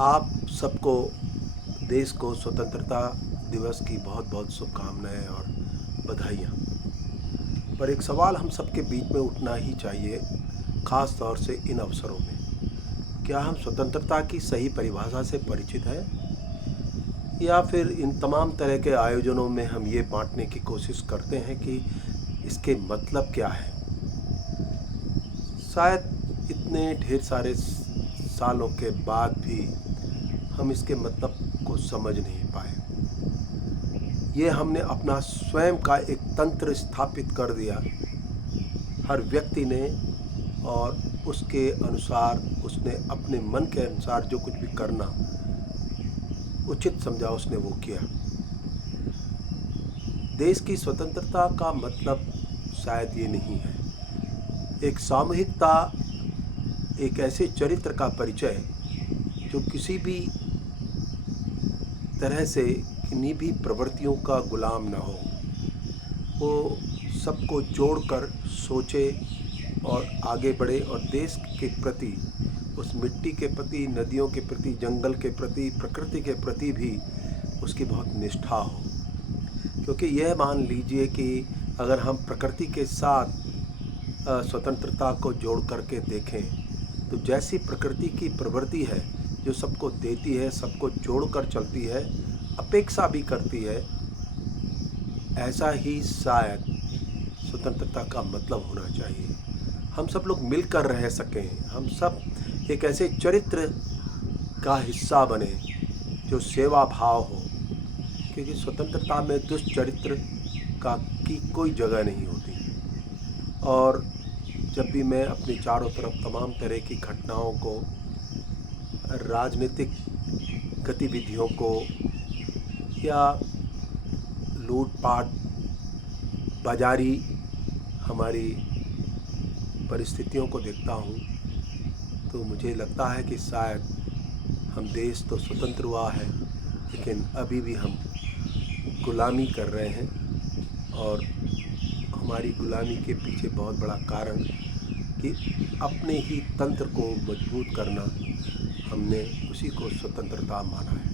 आप सबको देश को स्वतंत्रता दिवस की बहुत बहुत शुभकामनाएं और बधाइयाँ। पर एक सवाल हम सबके बीच में उठना ही चाहिए, ख़ास तौर से इन अवसरों में। क्या हम स्वतंत्रता की सही परिभाषा से परिचित हैं, या फिर इन तमाम तरह के आयोजनों में हम ये बांटने की कोशिश करते हैं कि इसके मतलब क्या है। शायद इतने ढेर सारे सालों के बाद भी हम इसके मतलब को समझ नहीं पाए। ये हमने अपना स्वयं का एक तंत्र स्थापित कर दिया, हर व्यक्ति ने, और उसके अनुसार उसने अपने मन के अनुसार जो कुछ भी करना उचित समझा उसने वो किया। देश की स्वतंत्रता का मतलब शायद ये नहीं है। एक सामूहिकता, एक ऐसे चरित्र का परिचय जो किसी भी तरह से किन्हीं भी प्रवृत्तियों का गुलाम ना हो, वो सबको जोड़कर सोचे और आगे बढ़े, और देश के प्रति, उस मिट्टी के प्रति, नदियों के प्रति, जंगल के प्रति, प्रकृति के प्रति भी उसकी बहुत निष्ठा हो। क्योंकि यह मान लीजिए कि अगर हम प्रकृति के साथ स्वतंत्रता को जोड़ करके देखें, तो जैसी प्रकृति की प्रवृत्ति है जो सबको देती है, सबको जोड़कर चलती है, अपेक्षा भी करती है, ऐसा ही शायद स्वतंत्रता का मतलब होना चाहिए। हम सब लोग मिलकर रह सकें, हम सब एक ऐसे चरित्र का हिस्सा बने जो सेवा भाव हो, क्योंकि स्वतंत्रता में दुष्चरित्र की कोई जगह नहीं होती। और जब भी मैं अपने चारों तरफ तमाम तरह की घटनाओं को, राजनीतिक गतिविधियों को, या लूटपाट, बाजारी हमारी परिस्थितियों को देखता हूँ, तो मुझे लगता है कि शायद हम देश तो स्वतंत्र हुआ है, लेकिन अभी भी हम गुलामी कर रहे हैं। और हमारी गुलामी के पीछे बहुत बड़ा कारण कि अपने ही तंत्र को मजबूत करना, हमने उसी को स्वतंत्रता माना है।